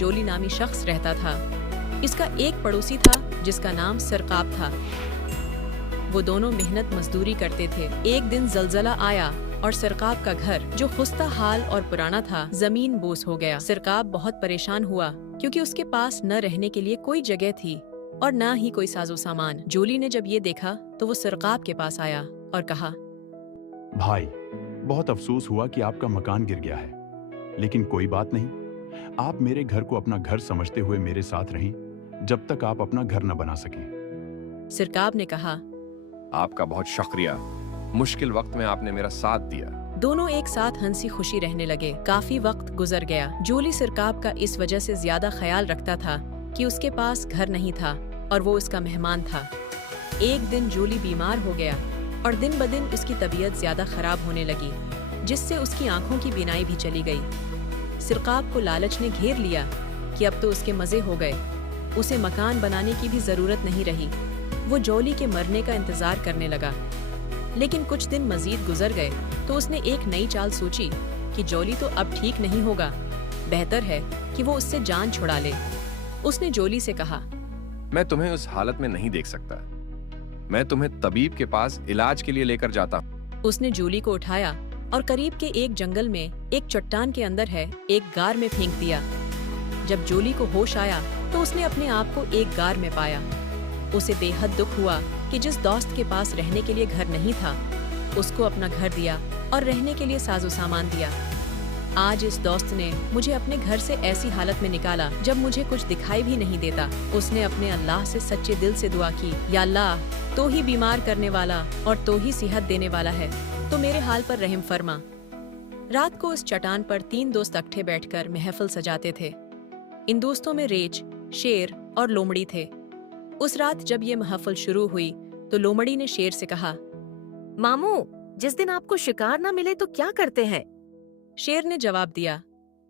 जोली नामी शख्स रहता था। इसका एक पड़ोसी था जिसका नाम सिरकाब था। वो दोनों मेहनत मजदूरी करते थे। एक दिन जलजला आया और सिरकाब का घर, जो खुस्ता हाल और पुराना था, जमीन बोस हो गया। सिरकाब बहुत परेशान हुआ क्योंकि उसके पास न रहने के लिए कोई जगह थी और न ही कोई साजो सामान। जोली ने जब ये देखा तो वो सिरकाब के पास आया और कहा, भाई, बहुत अफसोस हुआ कि आपका मकान गिर गया है, लेकिन कोई बात नहीं। आप मेरे घर को अपना घर समझते हुए मेरे साथ रहें जब तक आप अपना घर न बना सकें। सिरकाब ने कहा, आपका बहुत शुक्रिया, मुश्किल वक्त में आपने मेरा साथ दिया। दोनों एक साथ हंसी खुशी रहने लगे। काफी वक्त गुजर गया। जोली सिरकाब का इस वजह से ज्यादा ख्याल रखता था कि उसके पास घर नहीं था और वो उसका मेहमान था। एक दिन जोली बीमार हो गया और दिन ब दिन उसकी तबीयत ज्यादा खराब होने लगी, जिससे उसकी आंखों की बीनाई भी चली गई। सिरकाब को लालच ने घेर लिया कि अब तो उसके मजे हो गए, उसे मकान बनाने की भी जरूरत नहीं रही। वो जोली के मरने का इंतजार करने लगा। लेकिन कुछ दिन मजीद गुजर गए तो उसने एक नई चाल सोची कि जोली तो अब ठीक नहीं होगा, बेहतर है कि वो उससे जान छुड़ा ले। उसने जोली से कहा, मैं तुम्हें उस हालत में नहीं देख सकता। मैं तुम्हें तबीब के पास इलाज के लिए लेकर जाता हूँ। उसने जोली को उठाया और करीब के एक जंगल में एक चट्टान के अंदर है एक गार में फेंक दिया। जब जोली को होश आया तो उसने अपने आप को एक गार में पाया। उसे बेहद दुख हुआ कि जिस दोस्त के पास रहने के लिए घर नहीं था, उसको अपना घर दिया और रहने के लिए साजो सामान दिया। आज इस दोस्त ने मुझे अपने घर से ऐसी हालत में निकाला जब मुझे कुछ दिखाई भी नहीं देता। उसने अपने अल्लाह से सच्चे दिल से दुआ की, या अल्लाह, तो ही बीमार करने वाला और तो ही सेहत देने वाला है, तो मेरे हाल पर रहम फरमा। रात को उस चट्टान पर 3 दोस्त इकट्ठे बैठकर महफिल सजाते थे। इन दोस्तों में रेच, शेर और लोमड़ी थे। उस रात जब ये महफिल शुरू हुई तो लोमड़ी ने शेर से कहा, मामू, जिस दिन आपको शिकार ना मिले तो क्या करते हैं? शेर ने जवाब दिया,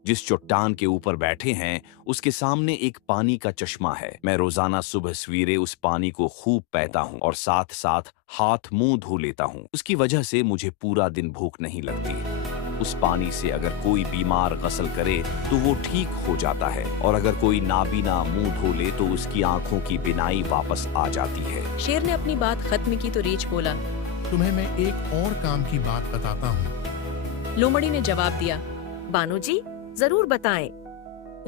जिस चट्टान के ऊपर बैठे हैं उसके सामने एक पानी का चश्मा है। मैं रोजाना सुबह सवेरे उस पानी को खूब पीता हूँ और साथ साथ हाथ मुंह धो लेता हूँ। उसकी वजह से मुझे पूरा दिन भूख नहीं लगती। उस पानी से अगर कोई बीमार गसल करे तो वो ठीक हो जाता है, और अगर कोई नाबीना मुंह धो ले तो उसकी आंखों की बिनाई वापस आ जाती है। शेर ने अपनी बात खत्म की तो रीछ बोला, तुम्हें मैं एक और काम की बात बताता हूँ। लोमड़ी ने जवाब दिया, बानू जी, जरूर बताएं।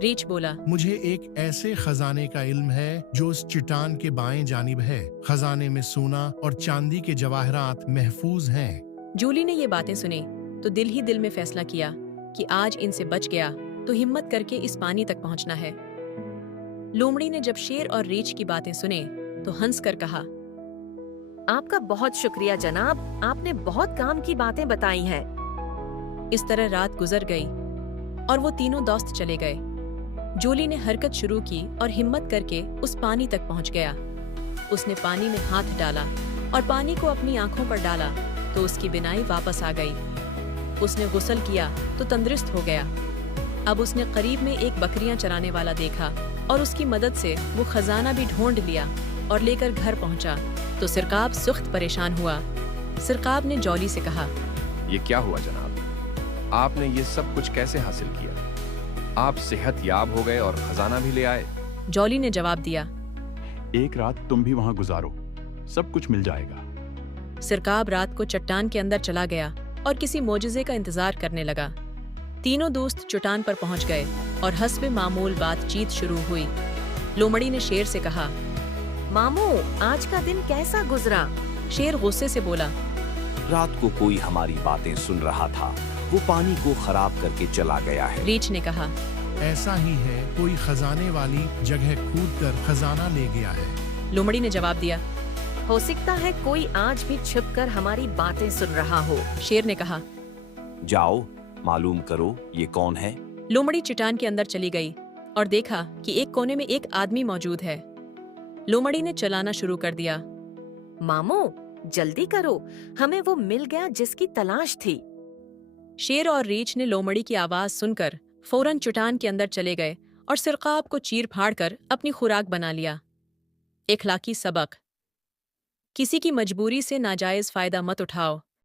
रीछ बोला, मुझे एक ऐसे खजाने का इल्म है जो उस चट्टान के बाएं जानिब है। खजाने में सोना और चांदी के जवाहरात महफूज हैं। जोली ने ये बातें सुनी तो दिल ही दिल में फैसला किया कि आज इनसे बच गया तो हिम्मत करके इस पानी तक पहुंचना है। लोमड़ी ने जब शेर और रीछ की बातें सुने तो हंस कर कहा, आपका बहुत शुक्रिया जनाब, आपने बहुत काम की बातें बताई हैं। इस तरह रात गुजर गई और वो तीनों दोस्त चले गए। जोली ने हरकत शुरू की और हिम्मत करके उस पानी तक पहुंच गया। उसने पानी में हाथ डाला और पानी को अपनी आंखों पर डाला तो उसकी बिनाई वापस आ गई। उसने गुस्ल किया तो तंदुरुस्त हो गया। अब उसने करीब में एक बकरियां चराने वाला देखा और उसकी मदद से वो खजाना भी ढूंढ लिया और लेकर घर पहुंचा तो सिरकाब सख्त परेशान हुआ। सिरकाब ने जोली से कहा, ये क्या हुआ जनाब? आपने ये सब कुछ कैसे हासिल किया? आप सेहत याब हो गए और खजाना भी ले आए। जोली ने जवाब दिया, एक रात तुम भी वहां गुजारो, सब कुछ मिल जाएगा। सिरकाब रात को चट्टान के अंदर चला गया और किसी मोजज़े का इंतजार करने लगा। तीनों दोस्त चट्टान पर पहुंच गए और हस्बे मामूल बातचीत शुरू हुई। लोमड़ी ने शेर से कहा, मामू, आज का दिन कैसा गुजरा? शेर गुस्से से बोला, रात को कोई हमारी बातें सुन रहा था, वो पानी को खराब करके चला गया है। रीछ ने कहा, ऐसा ही है, कोई खजाने वाली जगह कूद कर खजाना ले गया है। लोमड़ी ने जवाब दिया, हो सकता है कोई आज भी छिपकर हमारी बातें सुन रहा हो। शेर ने कहा, जाओ मालूम करो ये कौन है। लोमड़ी चट्टान के अंदर चली गई और देखा कि एक कोने में एक आदमी मौजूद है। लोमड़ी ने चलाना शुरू कर दिया। मामू, जल्दी करो, हमें वो मिल गया जिसकी तलाश थी। शेर और रीछ ने लोमड़ी की आवाज सुनकर फौरन चट्टान के अंदर चले गए और सिरकाब को चीर फाड़ कर अपनी खुराक बना लिया। इखलाकी सबक: किसी की मजबूरी से नाजायज फायदा मत उठाओ।